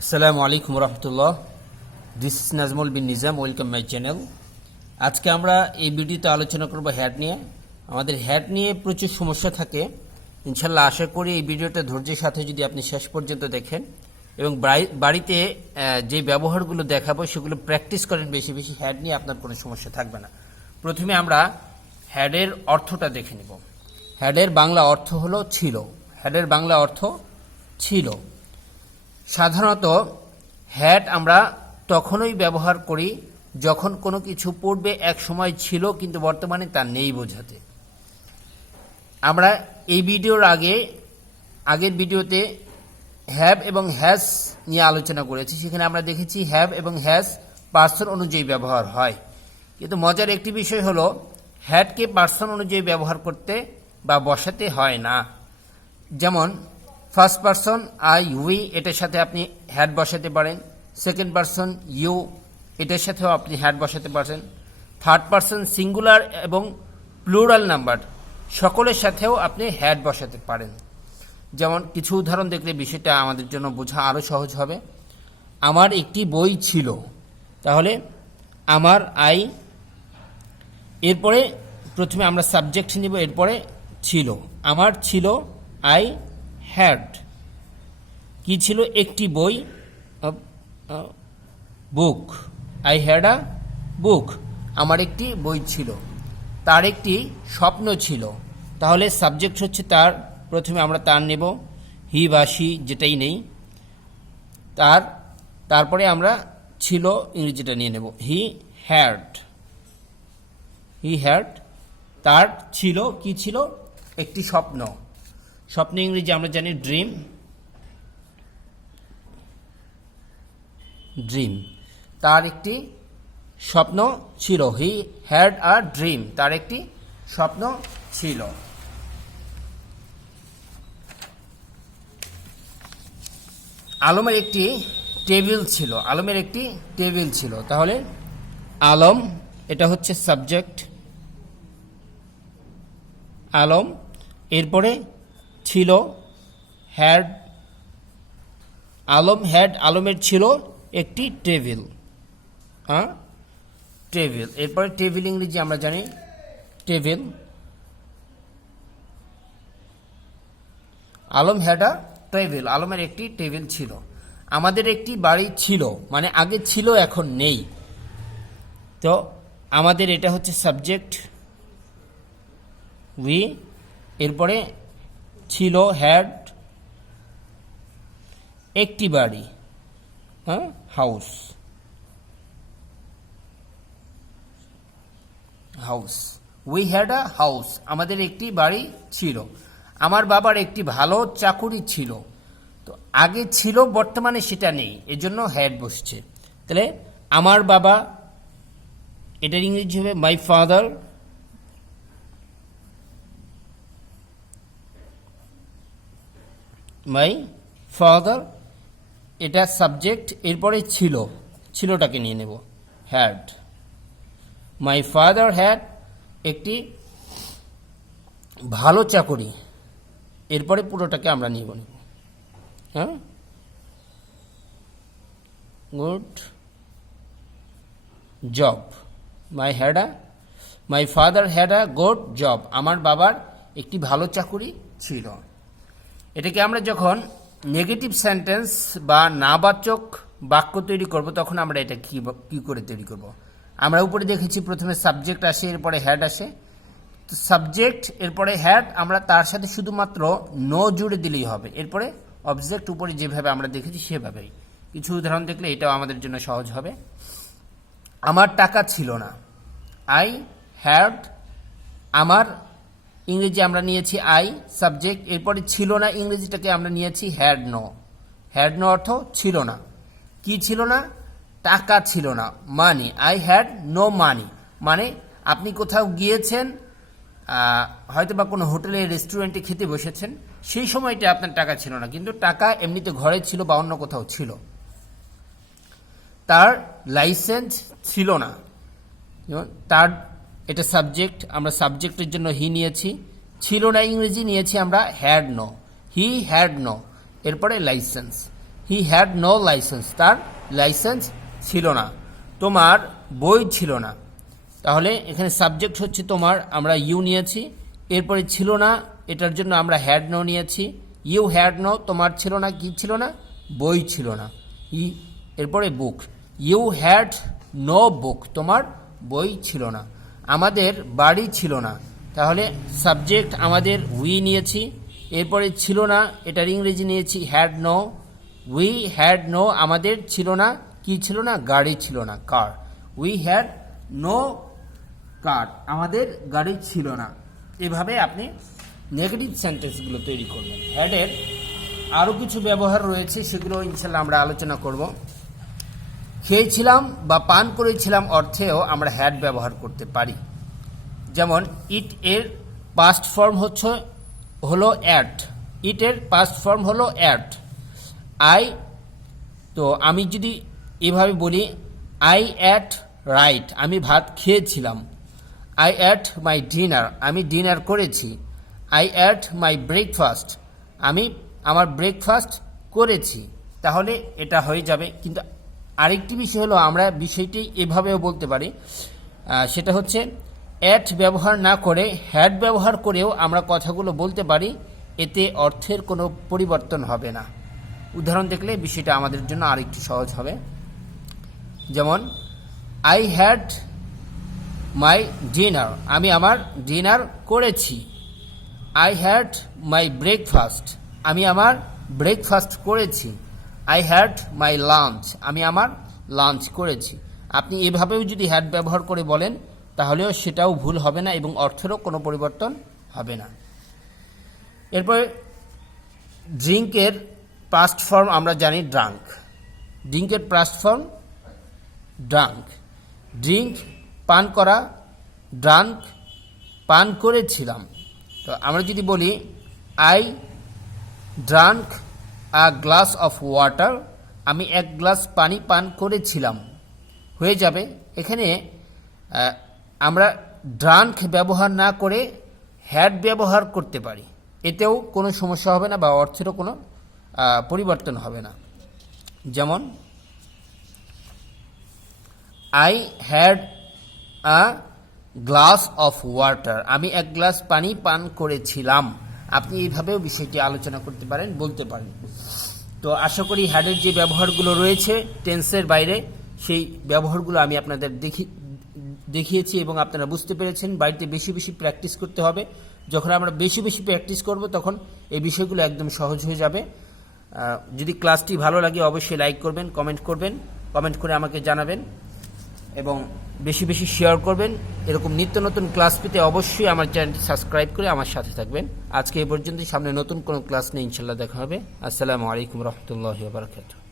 আসসালামু আলাইকুম রহমতুল্লাহ। This is Nazmul Bin Nizam, welcome my channel. আজকে আমরা এই ভিডিওতে আলোচনা করব হ্যাড নিয়ে। আমাদের হ্যাড নিয়ে প্রচুর সমস্যা থাকে। ইনশাল্লাহ আশা করি এই ভিডিওটা ধৈর্যের সাথে যদি আপনি শেষ পর্যন্ত দেখেন এবং বাড়িতে যে ব্যবহারগুলো দেখাবো সেগুলো প্র্যাকটিস করেন বেশি বেশি, হ্যাড নিয়ে আপনার কোনো সমস্যা থাকবে না। প্রথমে আমরা হ্যাডের অর্থটা দেখে নেব। হ্যাডের বাংলা অর্থ হলো ছিল। হ্যাডের বাংলা অর্থ ছিল। সাধারণত হ্যাড আমরা তখনই ব্যবহার করি যখন কোনো কিছু পূর্বে এক সময় ছিল কিন্তু বর্তমানে তা নেই বোঝাতে। আমরা এই ভিডিওর আগের ভিডিওতে হ্যাভ এবং হ্যাজ নিয়ে আলোচনা করেছি। সেখানে আমরা দেখেছি হ্যাভ এবং হ্যাজ পার্সন অনুযায়ী ব্যবহার হয়, কিন্তু মজার একটি বিষয় হলো হ্যাডকে পার্সন অনুযায়ী ব্যবহার করতে বা বসাতে হয় না। যেমন ফার্স্ট পারসন আই উই, এটার সাথে আপনি হ্যাড বসাতে পারেন। সেকেন্ড পারসন ইউ, এটার সাথেও আপনি হ্যাড বসাতে পারেন। থার্ড পারসন সিঙ্গুলার এবং প্লুরাল নাম্বার সকলের সাথেও আপনি হ্যাড বসাতে পারেন। যেমন কিছু উদাহরণ দেখলে বিষয়টা আমাদের জন্য বোঝা আরও সহজ হবে। আমার একটি বই ছিল, তাহলে আমার আই, এরপরে প্রথমে আমরা সাবজেক্ট নিব, এরপরে ছিল। আমার ছিল আই হ্যাড। কি ছিল? একটি বই, বুক। আই হ্যাড আ বুক। আমার একটি বই ছিল। তার একটি স্বপ্ন ছিল। তাহলে সাবজেক্ট হচ্ছে তার, প্রথমে আমরা তার নেব, হি বা শি যেটাই নেই, তারপরে আমরা ছিল ইংরেজিটা নিয়ে নেব, হি হ্যাড। হি হ্যাড, তার ছিল, কি ছিল? একটি স্বপ্ন। স্বপ্ন ইংরেজি আমরা জানি ড্রিম। ড্রিম, তার একটি স্বপ্ন ছিল। হি হ্যাড আ ড্রিম, তার একটি স্বপ্ন ছিল। আলমের একটি টেবিল ছিল। আলমের একটি টেবিল ছিল। তাহলে আলম, এটা হচ্ছে সাবজেক্ট, আলম। এরপরে ছিল হ্যাড, আলম হ্যাড, আলমের ছিল একটি টেবিল। টেবিল। এরপরে টেবিল ইংরেজি আমরা জানি table. Alam had a table, আলমের একটি টেবিল ছিল। আমাদের একটি বাড়ি ছিল, মানে আগে ছিল এখন নেই। তো আমাদের এটা হচ্ছে সাবজেক্ট উই। এরপরে ছিল হ্যাড, একটি বাড়ি, house. House, we had a house, আমাদের একটি বাড়ি ছিল। আমার বাবার একটি ভালো চাকুরি ছিল। তো আগে ছিল, বর্তমানে সেটা নেই, এজন্য হ্যাড বসছে। তাহলে আমার বাবা, এটার ইংরেজি হবে মাই ফাদার। মাই ফাদার, এটা সাবজেক্ট। এরপরে ছিল, ছিলটাকে নিয়ে নেব, হ্যাড। মাই ফাদার হ্যাড, একটি ভালো চাকরি। এরপরে পুরোটাকে আমরা নিয়ে নেব, good job. My father had a good job, আমার বাবার একটি ভালো চাকুরি ছিল। এটাকে আমরা যখন নেগেটিভ সেন্টেন্স বা নাবাচক বাক্য তৈরি করব তখন আমরা এটা কি করে তৈরি করব? আমরা উপরে দেখেছি প্রথমে সাবজেক্ট আসে, এরপরে হ্যাড আসে। তো সাবজেক্ট, এরপরে হ্যাড, আমরা তার সাথে শুধুমাত্র নো জুড়ে দিলেই হবে। এরপরে অবজেক্ট উপরে যেভাবে আমরা দেখেছি সেভাবেই। কিছু উদাহরণ দেখলে এটাও আমাদের জন্য সহজ হবে। আমার টাকা ছিল না, আই হ্যাড। আমার ইংরেজি আমরা নিয়েছি আই, সাবজেক্ট। এরপরে ছিল না ইংরেজিটাকে আমরা নিয়েছি হ্যাড নো। হ্যাড নো অর্থ ছিল না। কি ছিল না? টাকা ছিল না, মানি। আই হ্যাড নো মানি, মানে আপনি কোথাও গিয়েছেন, হয়তো বা কোনো হোটেলে রেস্টুরেন্টে খেতে বসেছেন, সেই সময়টা আপনার টাকা ছিল না, কিন্তু টাকা এমনিতে ঘরে ছিল বা অন্য কোথাও ছিল। তার লাইসেন্স ছিল না, তার, এটা সাবজেক্ট, আমরা সাবজেক্টের জন্য হি নিয়েছি। ছিল না ইংরেজি নিয়েছি আমরা had no, he had no. এরপরে license, he had no license, তার লাইসেন্স ছিল না, তোমার বই ছিল না। তাহলে এখানে সাবজেক্ট হচ্ছে তোমার, আমরা ইউ নিয়েছি, এরপরে ছিল না, এটার জন্য আমরা হ্যাড নো নিয়েছি। ইউ হ্যাড নো, তোমার ছিল না, কি ছিল না, বই ছিল না। এরপরে বুক, ইউ হ্যাড নো বুক, তোমার বই ছিল না। আমাদের বাড়ি ছিল না, তাহলে সাবজেক্ট আমাদের উই নিয়েছি, এরপরে ছিল না, এটার ইংরেজি নিয়েছি had no. We had no, আমাদের ছিল না, কি ছিল না, গাড়ি ছিল না, car. We had no car, আমাদের গাড়ি ছিল না। এভাবে আপনি নেগেটিভ সেন্টেন্সগুলো তৈরি করবেন। হ্যাডের আরও কিছু ব্যবহার রয়েছে, সেগুলো ইনশাল্লাহ আমরা আলোচনা করব। খেয়েছিলাম বা পান করেছিলাম অর্থেও আমরা হ্যাড ব্যবহার করতে পারি। যেমন ইট এর পাস্ট ফর্ম হলো অ্যাট, ইটের পাস্ট ফর্ম হলো অ্যাট। তো আমি যদি এভাবে বলি আই অ্যাট রাইট, আমি ভাত খেয়েছিলাম। আই অ্যাট মাই ডিনার, আমি ডিনার করেছি। আই অ্যাট মাই ব্রেকফাস্ট, আমি আমার ব্রেকফাস্ট করেছি। তাহলে এটা হয়ে যাবে। কিন্তু আরেকটি বিষয় হলো, আমরা বিষয়টি এভাবেও বলতে পারি, সেটা হচ্ছে অ্যাট ব্যবহার না করে হ্যাড ব্যবহার করেও আমরা কথাগুলো বলতে পারি, এতে অর্থের কোনো পরিবর্তন হবে না। উদাহরণ দেখলে বিষয়টা আমাদের জন্য আরেকটু সহজ হবে। যেমন আই হ্যাড মাই ডিনার, আমি আমার ডিনার করেছি। আই হ্যাড মাই ব্রেকফাস্ট, আমি আমার ব্রেকফাস্ট করেছি। আই হ্যাড মাই লাঞ্চ, আমি আমার লাঞ্চ করেছি। আপনি এভাবেও যদি হ্যাড ব্যবহার করে বলেন তাহলেও সেটাও ভুল হবে না এবং অর্থেরও কোনো পরিবর্তন হবে না। এরপর ড্রিঙ্কের পাস্ট ফর্ম আমরা জানি ড্রাঙ্ক। ড্রিঙ্কের পাস্ট ফর্ম ড্রাঙ্ক। ড্রিঙ্ক পান করা, ড্রাঙ্ক পান করেছিলাম। তো আমরা যদি বলি I drank a glass of water, আমি এক গ্লাস পানি পান করেছিলাম, হয়ে যাবে। এখানে আমরা ড্রাঙ্ক ব্যবহার না করে হ্যাড ব্যবহার করতে পারি, এতেও কোনো সমস্যা হবে না বা অর্থেরও কোনো পরিবর্তন হবে না। যেমন I had a glass of water, আমি এক গ্লাস পানি পান করেছিলাম। আপনি এইভাবেও বিষয়টি আলোচনা করতে পারেন, বলতে পারেন। তো আশা করি হ্যাডের যে ব্যবহারগুলো রয়েছে টেন্সের বাইরে, সেই ব্যবহারগুলো আমি আপনাদের দেখিয়েছি এবং আপনারা বুঝতে পেরেছেন। বাড়িতে বেশি বেশি প্র্যাকটিস করতে হবে। যখন আমরা বেশি বেশি প্র্যাকটিস করব তখন এই বিষয়গুলো একদম সহজ হয়ে যাবে। যদি ক্লাসটি ভালো লাগে অবশ্যই লাইক করবেন, কমেন্ট করে আমাকে জানাবেন এবং বেশি বেশি শেয়ার করবেন। এরকম নিত্য নতুন ক্লাস পেতে অবশ্যই আমার চ্যানেলটি সাবস্ক্রাইব করে আমার সাথে থাকবেন। আজকে এই পর্যন্ত, সামনে নতুন কোনো ক্লাস নিয়ে ইনশাল্লাহ দেখা হবে। আসসালামু আলাইকুম রহমতুল্লাহি ওয়া বারাকাতুহু।